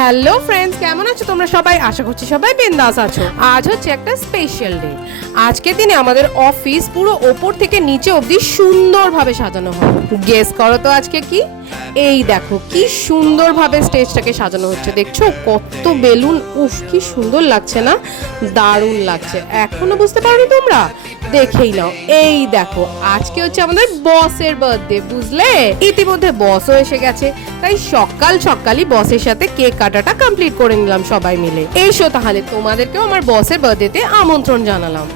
Hello friends, কেমন আছো তোমরা সবাই? আশা করছি সবাই বিন্দাস আছো। আজ হচ্ছে একটা স্পেশাল ডে। আজকের দিনে আমাদের অফিস পুরো ওপর থেকে নিচে অবধি সুন্দরভাবে সাজানো হয়। গেস করো তো আজকে কি? এই দেখো কি সুন্দরভাবে স্টেজটাকে সাজানো হচ্ছে, দেখছো কত বেলুন, উফ কি সুন্দর লাগছে না? দারুণ লাগছে। এখনো বুঝতে পারোনি তোমরা? দেখেই নাও। এই দেখো আজকে হচ্ছে আমাদের বসের বার্থডে, বুঝলে? ইতিমধ্যে বসও এসে গেছে, তাই সকাল সকালই বসের সাথে কেক কাটাটা কমপ্লিট করে নিলাম সবাই মিলে। এসো তাহলে তোমাদেরকেও আমার বসের বার্থডেতে আমন্ত্রণ জানালাম।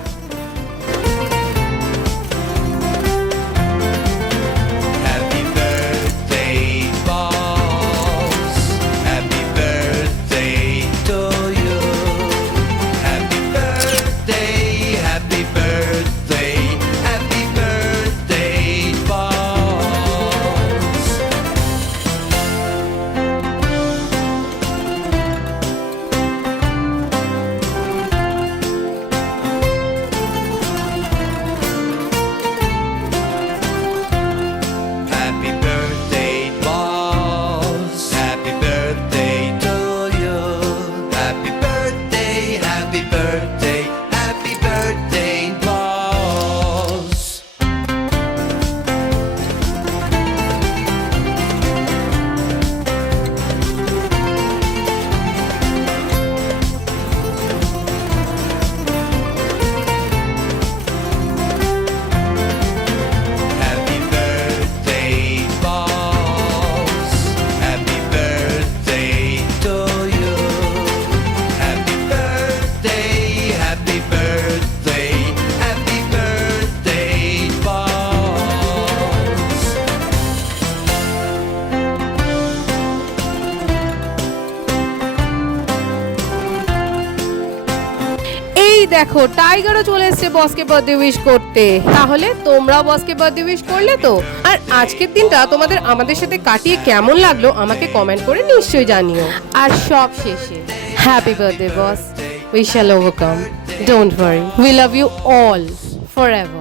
দেখো টাইগারও চলে এসেছে বসকে বার্থডে উইশ করতে। তাহলে তোমরাও বসকে বার্থডে উইশ করলে তো? আর আজকের দিনটা তোমাদের আমাদের সাথে কাটিয়ে কেমন লাগলো আমাকে কমেন্ট করে নিশ্চয়ই জানিও। আর সব শেষে happy birthday boss, we shall overcome, don't worry, we love you all forever.